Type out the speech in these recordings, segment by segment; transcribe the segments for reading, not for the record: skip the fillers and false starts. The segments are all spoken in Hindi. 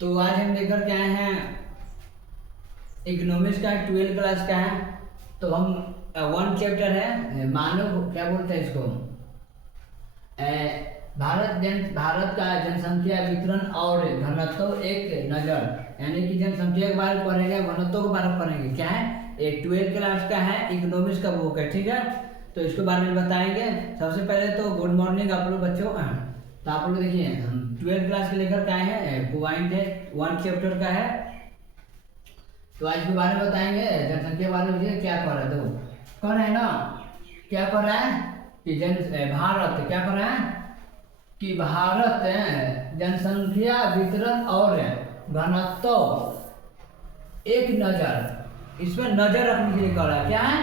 तो आज हम लेकर के आए हैं इकोनॉमिक्स का 12 क्लास का है। तो हम वन चैप्टर है मानव क्या बोलते हैं इसको भारत का जनसंख्या वितरण और घनत्व एक नज़र, यानी कि जनसंख्या के बारे में पढ़ेंगे, घनत्व के बारे में पढ़ेंगे। क्या है ये 12 क्लास का है, इकोनॉमिक्स का बुक है, ठीक है। तो इसके बारे में बताएंगे। सबसे पहले तो गुड मॉर्निंग आप लोग बच्चों। तो आप लोग देखिए हम 12 क्लास के लेकर के आए हैं, पॉइंट है वन चैप्टर का है। तो आज के बारे में बताएंगे जनसंख्या के बारे में। क्या कर रहा है तो कर रहे हैं ना, क्या कर रहा है कि भारत क्या कर रहा है कि भारत जनसंख्या वितरण और घनत्व एक नज़र, इसमें नज़र रखने के लिए कर रहा है। क्या है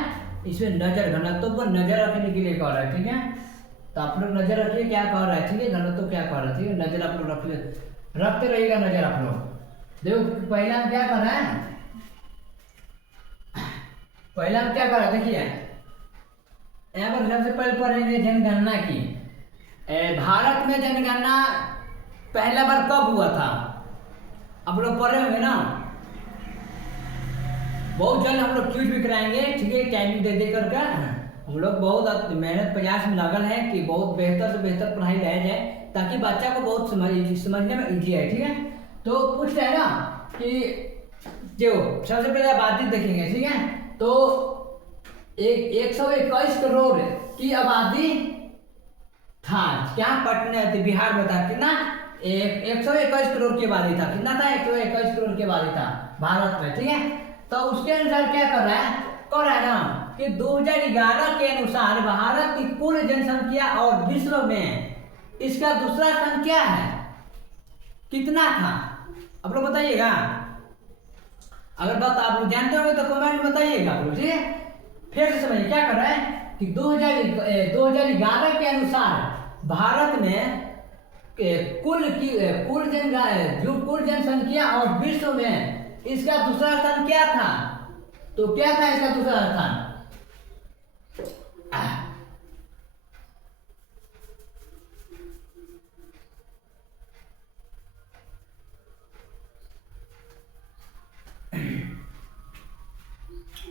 इसमें नज़र, घनत्व पर नज़र रखने के लिए कर रहा है, ठीक है। तो आप लोग नज़र रखिए क्या कर रहा है, ठीक है। घनत्व क्या कर रहा है, ठीक है। नज़र आप लोग रखते रहिएगा नज़र आप लोग। देखो पहला हम क्या कर रहा है, पहला हम क्या कर रहा है देखिए यहाँ पर सबसे पहले पढ़ेंगे जनगणना की। भारत में जनगणना पहला बार कब हुआ था आप लोग पढ़ रहे होंगे ना। बहुत जल्द हम लोग क्यूज भी कराएंगे, ठीक है। टाइमिंग दे दे करके हम लोग बहुत मेहनत प्रयास में लगल है कि बहुत बेहतर से बेहतर पढ़ाई लाया जाए, ताकि बच्चा को बहुत समझने में इजी है, ठीक है। तो पूछ रहे हैं ना कि जो सबसे पहले आबादी देखेंगे, ठीक है। तो 121 करोड़ की आबादी था, क्या पटना बिहार में था। कितना 121 करोड़ की आबादी था। कितना था 121 करोड़ की आबादी था भारत में, ठीक है। तो उसके अनुसार क्या कर रहा है ना कि 2011 के अनुसार भारत की कुल जनसंख्या और विश्व में इसका दूसरा स्थान क्या है, कितना था आप लोग बताइएगा। अगर आप लोग जानते होंगे तो कमेंट में बताइएगा आप लोग, ठीक है। फिर से समझिए क्या कर रहा है कि 2011 के अनुसार भारत में कुल जनसंख्या और विश्व में इसका दूसरा स्थान क्या था। तो क्या था इसका दूसरा स्थान,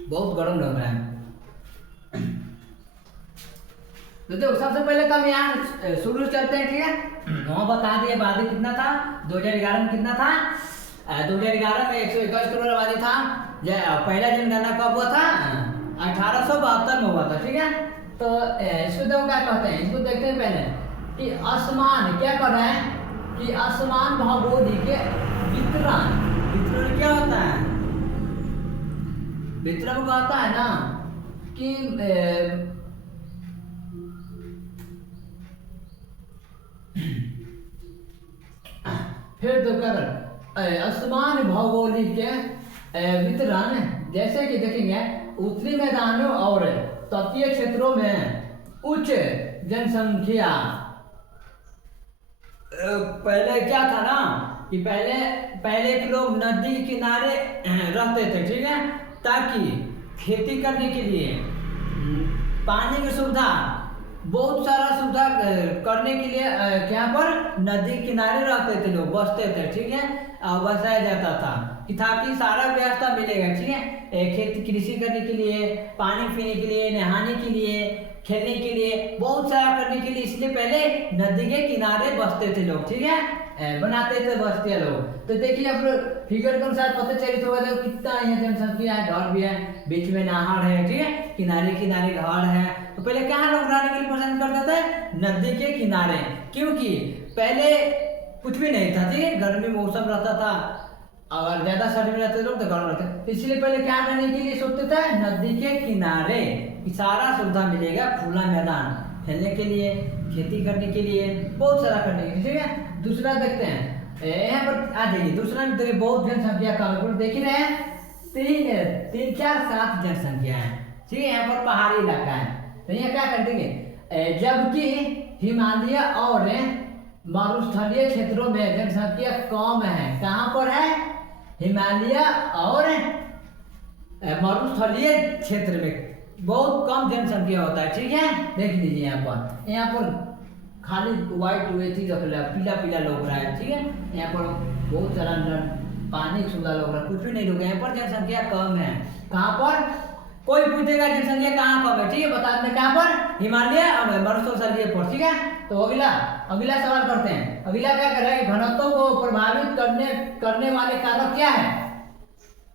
बहुत गर्म लग रहा है। तो देखो सबसे पहले तो हम यहाँ शुरू चलते हैं, ठीक है। वहाँ बता दिए आबादी कितना था 2011 में, कितना था 2011 में 121 करोड़ आबादी था। पहला जनगणना कब हुआ था 1872 में हुआ था, ठीक है। तो इसको देखो क्या कहते हैं, इसको देखते हैं पहले कि असमान क्या कर रहा है कि असमान भौगोलिक वितरण, वितरण क्या होता है, वितरण कहता है ना कि फिर तो कर असमान भौगोलिक वितरण, जैसे कि देखेंगे उत्तरी मैदानों और तटीय क्षेत्रों में उच्च जनसंख्या। पहले क्या था ना कि पहले के लोग नदी के किनारे रहते थे, ठीक है, ताकि खेती करने के लिए पानी की सुविधा, बहुत सारा सुविधा करने के लिए यहाँ पर नदी किनारे रहते थे लोग, बसते थे, ठीक है। बसाया जाता था कि ताकि सारा व्यवस्था मिलेगा, ठीक है। खेती कृषि करने के लिए, पानी पीने के लिए, नहाने के लिए, खेलने के लिए, बहुत सारा करने के लिए, इसलिए पहले नदी के किनारे बसते थे लोग, ठीक है, बनाते थे बस्तियाँ लोग। तो देखिए आप फिगर के अनुसार पता चलित होगा देखो कितना यहाँ जनसंख्या है, घर भी है, बीच में नहर है, ठीक है, किनारे किनारे घर है। तो पहले कहाँ लोग रहने के लिए पसंद करते थे, नदी के किनारे, क्योंकि पहले कुछ भी नहीं था, ठीक है, गर्मी मौसम रहता था, अगर ज्यादा सर्दी में रहते लोग तो गर्म रहते, इसलिए पहले क्या करने के लिए सोचते थे नदी के किनारे, सारा सुविधा मिलेगा, खुला मैदान खेलने के लिए, खेती करने के लिए, बहुत सारा करने के लिए, ठीक है। दूसरा देखते हैं यहाँ पर आ जाइए, दूसरा में देखिए बहुत जनसंख्या कम, देख ही रहे हैं 3 4 7 जनसंख्या है, ठीक है। यहाँ पर पहाड़ी इलाका है, तो यहाँ क्या कर देंगे, जबकि हिमालय और मरुस्थलीय क्षेत्रों में जनसंख्या कम है। कहाँ पर है, हिमालय और मरुस्थलीय क्षेत्र में बहुत कम जनसंख्या होता है, ठीक है। देख लीजिए यहाँ पर खाली व्हाइट चीज रख पीला पीला लोग रहा है, ठीक है। यहाँ पर बहुत सारा पानी की सुविधा लोग कुछ भी नहीं रुके हैं, पर जनसंख्या कम है। कहाँ पर? कोई पूछेगा जनसंख्या कहाँ कम है, ठीक है, बता दें कहाँ पर? हिमालय और मरुस्थलीय पर, ठीक है। तो अगला सवाल करते हैं। अगला क्या कर रहा है? घनत्व को प्रभावित करने वाले कारक क्या है?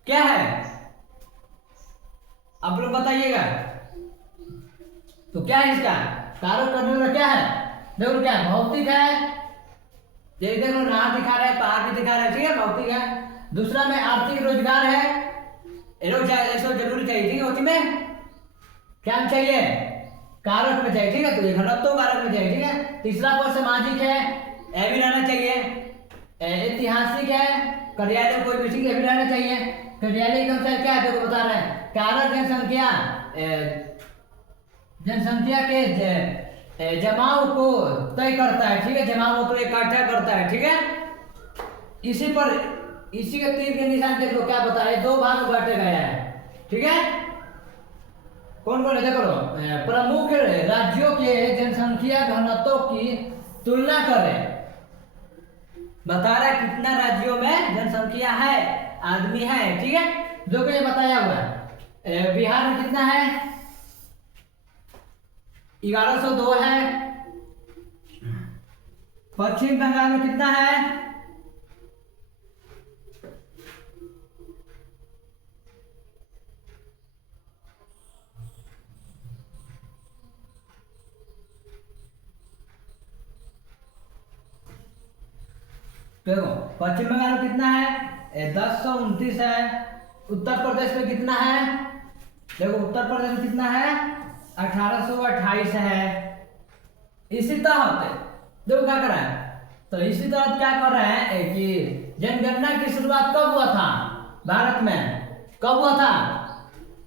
क्या है आप लोग बताइएगा। तो क्या है इसका कारक करने वाला? क्या है? देखो क्या है, भौतिक है, ये देखो नहर दिखा रहा है, पहाड़ भी दिखा रहा है, ठीक है, भौतिक है। दूसरा में आर्थिक रोजगार है, ऐसा जरूरी चाहिए, ठीक है। उसमें क्या चाहिए? कारक में चाहिए, ठीक है। तो ये घनत्व कारक में चाहिए, ठीक है। तीसरा पर सामाजिक है, यह भी रहना चाहिए। ऐतिहासिक है, कार्यालय कोई भी, ठीक है, भी रहना चाहिए। कार्यालय का अनुसार क्या है देखो बता रहे हैं। कारक जनसंख्या के जमाव को तय करता है, ठीक है, जमाव को तो इकट्ठा करता है, ठीक है। इसी के तीर के निशान देख लो क्या बता रहे, दो भाग में बांटा गया है, ठीक है। कौन कौन है देखो, प्रमुख राज्यों के जनसंख्या घनत्व की तुलना करें। बता रहा है कितना राज्यों में जनसंख्या है, आदमी है, ठीक है, जो कि बताया हुआ है। बिहार में कितना है? 1102 है। पश्चिम बंगाल में कितना है? देखो पश्चिम बंगाल में कितना है? 1029 है। उत्तर प्रदेश में कितना है? देखो उत्तर प्रदेश में कितना है? 1828 है। इसी तरह देखो क्या कर रहा है, तो इसी तरह क्या कर रहा है कि जनगणना की शुरुआत कब हुआ था भारत में? कब हुआ था?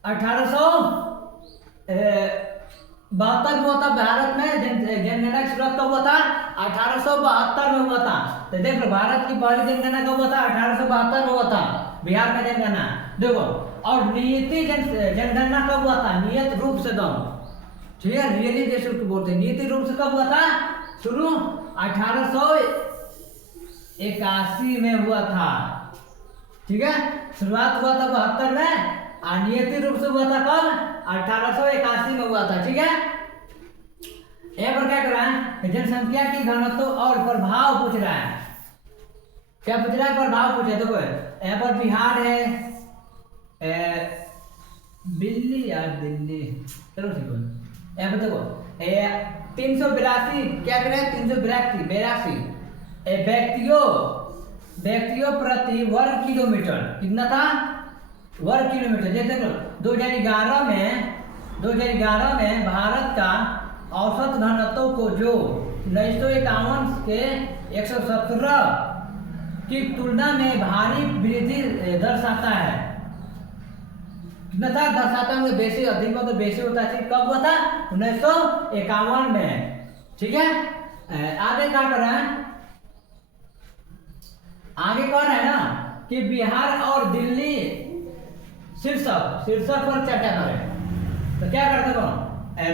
1872 में हुआ था भारत में। जनगणना की शुरुआत कब हुआ था? 1872 में हुआ था। तो देख लो भारत की पहली जनगणना कब हुआ था? 1872 में हुआ था बिहार में जनगणना, देखो। और नियति जनगणना कब हुआ था? नियत रूप से दम, ठीक है, रियली जैसे बोलते हैं, नियति रूप से कब हुआ था? शुरू 1881 में हुआ था, ठीक है। शुरुआत हुआ था 72 में, और नियति रूप से हुआ था कब? 1881 में हुआ था, ठीक है। यहाँ पर क्या कर रहा है? जनसंख्या की घनत्व और प्रभाव पूछ रहा है। क्या पूछ रहा है? प्रभाव पूछ रहा है। देखो यहाँ पर बिहार है, दिल्ली, चलो ठीक है। यहाँ पर देखो 382, क्या करें? 382 व्यक्तियों प्रति वर्ग किलोमीटर, कितना था? वर्ग किलोमीटर। जैसे देखो 2011 में भारत का औसत घनत्व को जो 1951 के 117 की तुलना में भारी वृद्धि दर्शाता है। कितना था? दर्शाता है, बेसी अधिक में तो बेसी होता है। कब हुआ था? 1951 में, ठीक है। आगे क्या कर रहा है? आगे कह रहा है ना कि बिहार और दिल्ली शीर्षक पर चर्चा करें। तो क्या करते हो?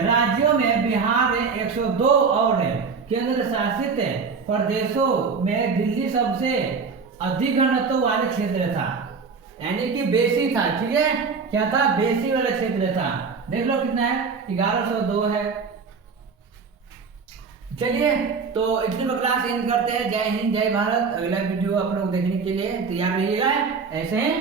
राज्यों में बिहार 102 और केंद्र शासित प्रदेशों में दिल्ली सबसे अधिक घनत्व वाले क्षेत्र था, यानी कि बेसी था, ठीक है। क्या था? बेसी वाला क्षेत्र था। देख लो कितना है? 1102 है। चलिए तो इतनी में क्लास एंड करते हैं। जय हिंद, जय भारत। अगला वीडियो आप लोग देखने के लिए तैयार रहिएगा ऐसे ही।